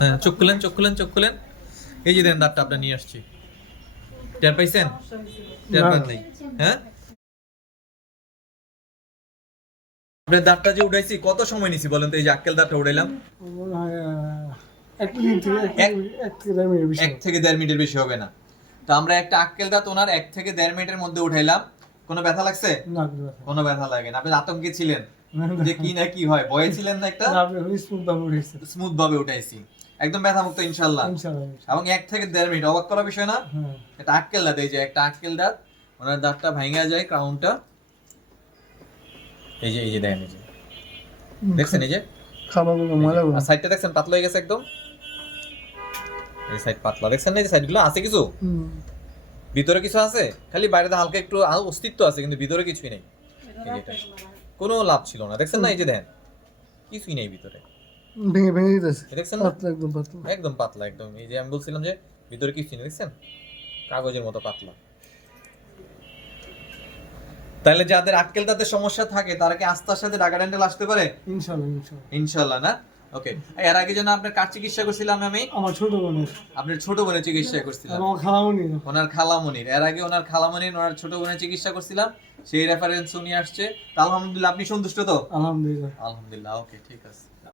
হ্যাঁ, চোখ খুলেন। এই যে দেন দাঁতটা আপনি নিয়ে আসছি। টের পাইছেন? টের পান নাই? হ্যাঁ? আপনার দাঁতটা যে উঠাইছি কত সময় নিছি বলেন তো? এই যে আক্কেল দাঁতটা উঠাইলাম মনে হয় এক মিনিট থেকে এক থেকে দেড় মিনিট বেশি 1 থেকে 1.5 মিনিটের বেশি হবে না। তো আমরা একটা আক্কেল দাঁত ওনার 1 থেকে 1.5 মিনিটের মধ্যে উঠাইলাম। কোনো ব্যথা লাগছে? না কোনো ব্যথা লাগে না। আপনি আতঙ্কে ছিলেন যে কি না কি হয়, ভয়ে ছিলেন না একটা? স্মুথ ভাবে উঠেছে স্মুথ ভাবে উঠাইছি, একদম ব্যথা মুক্ত ইনশাল্লাহ। ইনশাআল্লাহ এবং 1 থেকে 1.5 মিনিট, অবাক করার বিষয় না? হ্যাঁ এটা আক্কেল দাঁত, এই যে একটা আক্কেল দাঁত, ওনার দাঁতটা ভাঙা যায় ক্রাউনটা। এই যে দেখেন, এই যে দেখছেন, এই যে খাবারগুলো ময়লা গুলো সাইডটা দেখছেন পাতলা হয়ে গেছে একদম। এই সাইড পাতলা দেখছেন না? এই সাইডগুলো আছে কিছু, ভিতরে কিছু আছে, খালি বাইরে হালকা একটু অস্তিত্ব আছে, কিন্তু ভিতরে কিছুই নেই। এই যে এটা, কোনো লাভ ছিল না, দেখছেন না? এই যে দেখেন, কিছুই নেই ভিতরে, ভেঙে ভেঙে দিতেছে দেখছেন না? পাতলা একদম পাতলা একদম পাতলা, একদম। এই যে আমি বলছিলাম যে ভিতরে কিছুই নেই, দেখছেন? কাগজের মতো পাতলা। তাহলে যাদের আক্কেল দাঁতের সমস্যা থাকে তারা কি আস্থার সাথে ঢাকা ডেন্টাল আসতে পারে? ইনশাআল্লাহ ইনশাআল্লাহ ইনশাআল্লাহ না? ওকে। এর আগে যেন আপনার কার চিকিৎসা করছিলাম আমি? আমার ছোট বোনের আপনার ছোট বোনের চিকিৎসা করছিলাম। আমার খালামণি ওনার খালামণির, এর আগে ওনার খালামণির, ওনার ছোট বোনের চিকিৎসা করছিলাম, সেই রেফারেন্স উনি আসছে। তা আলহামদুলিল্লাহ, আপনি সন্তুষ্ট তো? আলহামদুলিল্লাহ আলহামদুলিল্লাহ, ওকে, ঠিক আছে।